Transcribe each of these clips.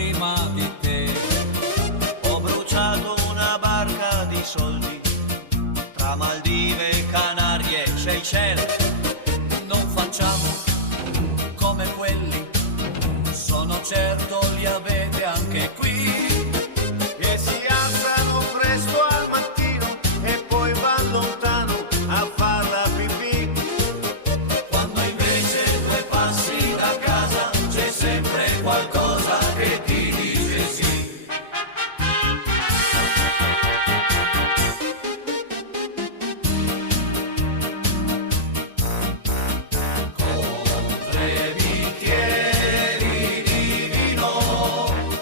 prima di te. Ho bruciato una barca di soldi tra Maldive, Canarie e Seychelles. Non facciamo come quelli, sono certo li avete anche qui. E si alzano presto al mattino e poi vanno lontano a far la pipì. Quando invece due passi da casa c'è sempre qualcosa che ti dice sì. Con 3 bicchieri di vino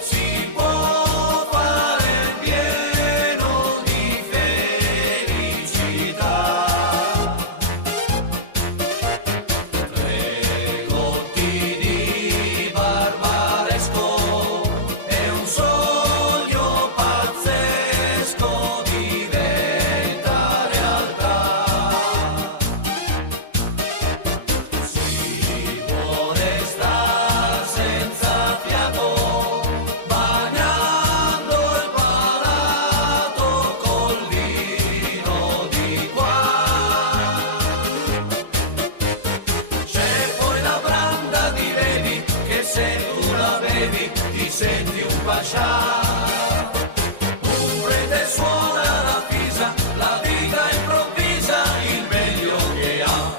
si può fare pieno di felicità. 3 gotti di barbaresco e un sogno pazzesco diventa realtà. Si può restare senza fiato, bagnando il palato col vino di qua. C'è poi la branda di Levi, che se tu la bevi ti senti un pascià. Un prete suona la pisa, la vita improvvisa il meglio che ha.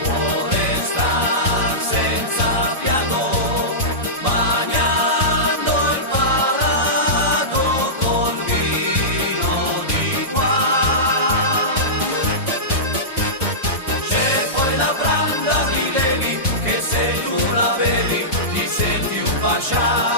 Vuole star senza fiato, bagnando il palato col vino di qua. C'è poi la branda di Levi, che se tu la bevi ti senti un pascià.